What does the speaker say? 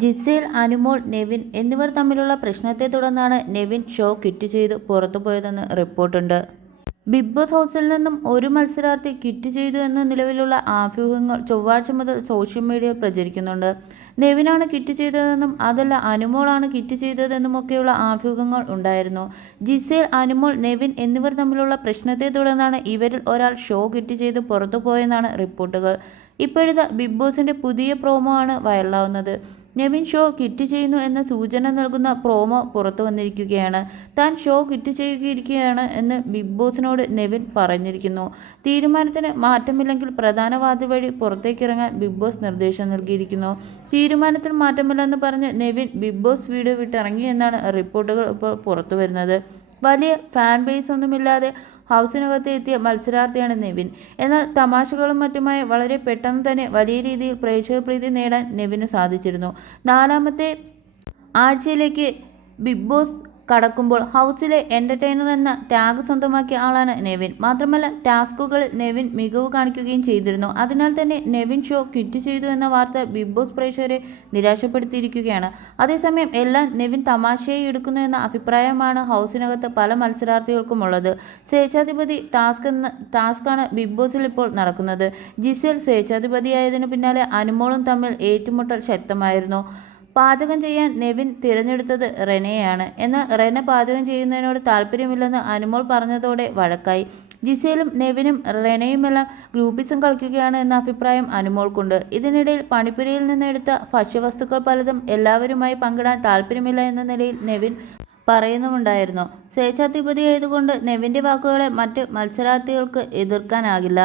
Gizele, Anumol, Nevin എന്നിവർ തമ്മിലുള്ള പ്രശ്നത്തെ തുടർന്നാണ് നെവിൻ ഷോ ക്വിറ്റ് ചെയ്ത് പുറത്തുപോയതെന്ന് റിപ്പോർട്ടുണ്ട്. ബിഗ് ബോസ് ഹൗസിൽ നിന്നും ഒരു മത്സരാർത്ഥി ക്വിറ്റ് ചെയ്തു എന്ന നിലവിലുള്ള അഭ്യൂഹങ്ങൾ ചൊവ്വാഴ്ച മുതൽ സോഷ്യൽ മീഡിയയിൽ പ്രചരിക്കുന്നുണ്ട്. നെവിനാണ് ക്വിറ്റ് ചെയ്തതെന്നും അതല്ല അനുമോളാണ് ക്വിറ്റ് ചെയ്തതെന്നുമൊക്കെയുള്ള അഭ്യൂഹങ്ങൾ ഉണ്ടായിരുന്നു. ജിസേൽ, അനുമോൾ, നെവിൻ എന്നിവർ തമ്മിലുള്ള പ്രശ്നത്തെ തുടർന്നാണ് ഇവരിൽ ഒരാൾ ഷോ ക്വിറ്റ് ചെയ്ത് പുറത്തുപോയെന്നാണ് റിപ്പോർട്ടുകൾ. ഇപ്പോഴിതാ ബിഗ് ബോസിന്റെ പുതിയ പ്രോമോ ആണ് വൈറലാവുന്നത്. നെവിൻ ഷോ ക്വിറ്റ് ചെയ്യുന്നു എന്ന സൂചന നൽകുന്ന പ്രോമോ പുറത്തു വന്നിരിക്കുകയാണ്. താൻ ഷോ ക്വിറ്റ് ചെയ്യുകയാണ് എന്ന് ബിഗ് ബോസിനോട് നെവിൻ പറഞ്ഞിരിക്കുന്നു. തീരുമാനത്തിന് മാറ്റമില്ലെങ്കിൽ പ്രധാന വാതിൽ വഴി പുറത്തേക്കിറങ്ങാൻ ബിഗ് ബോസ് നിർദ്ദേശം നൽകിയിരിക്കുന്നു. തീരുമാനത്തിൽ മാറ്റമില്ലെന്ന് പറഞ്ഞ് നെവിൻ ബിഗ് ബോസ് വീട് വിട്ടിറങ്ങി എന്നാണ് റിപ്പോർട്ടുകൾ ഇപ്പോൾ പുറത്തു വരുന്നത്. വലിയ ഫാൻ ബേസ് ഒന്നുമില്ലാതെ ഹൗസിനകത്ത് എത്തിയ മത്സരാർത്ഥിയാണ് നെവിൻ. എന്നാൽ തമാശകളും മറ്റുമായി വളരെ പെട്ടെന്ന് തന്നെ വലിയ രീതിയിൽ പ്രേക്ഷക പ്രീതി നേടാൻ നെവിന് സാധിച്ചിരുന്നു. 4ാമത്തെ ആഴ്ചയിലേക്ക് ബിഗ് ബോസ് കടക്കുമ്പോൾ ഹൗസിലെ എന്റർടൈനർ എന്ന ടാഗ് സ്വന്തമാക്കിയ ആളാണ് നെവിൻ. മാത്രമല്ല ടാസ്കുകളിൽ നെവിൻ മികവ് കാണിക്കുകയും ചെയ്തിരുന്നു. അതിനാൽ തന്നെ നെവിൻ ഷോ ക്വിറ്റ് ചെയ്തു എന്ന വാർത്ത ബിഗ് ബോസ് പ്രേക്ഷകരെ നിരാശപ്പെടുത്തിയിരിക്കുകയാണ്. അതേസമയം എല്ലാം നെവിൻ തമാശയായി എടുക്കുന്നു എന്ന അഭിപ്രായമാണ് ഹൗസിനകത്ത് പല മത്സരാർത്ഥികൾക്കുമുള്ളത്. സ്വേച്ഛാധിപതി ടാസ്കാണ് ബിഗ് ബോസിൽ ഇപ്പോൾ നടക്കുന്നത്. ജിസേൽ സ്വേച്ഛാധിപതിയായതിനു പിന്നാലെ അനുമോളും തമ്മിൽ ഏറ്റുമുട്ടൽ ശക്തമായിരുന്നു. പാചകം ചെയ്യാൻ നെവിൻ തിരഞ്ഞെടുത്തത് റെനയെയാണ്. എന്നാൽ റെന പാചകം ചെയ്യുന്നതിനോട് താല്പര്യമില്ലെന്ന് അനുമോൾ പറഞ്ഞതോടെ വഴക്കായി. ജിസേലും നെവിനും റെനയുമെല്ലാം ഗ്രൂപ്പിസം കളിക്കുകയാണ് എന്ന അഭിപ്രായം അനുമോൾക്കുണ്ട്. ഇതിനിടയിൽ പണിപ്പുരയിൽ നിന്ന് എടുത്ത ഭക്ഷ്യവസ്തുക്കൾ പലതും എല്ലാവരുമായി പങ്കിടാൻ താല്പര്യമില്ല എന്ന നിലയിൽ നെവിൻ പറയുന്നുമുണ്ടായിരുന്നു. സ്വേച്ഛാധിപതിയായതുകൊണ്ട് നെവിൻ്റെ വാക്കുകളെ മറ്റ് മത്സരാർത്ഥികൾക്ക് എതിർക്കാനാകില്ല.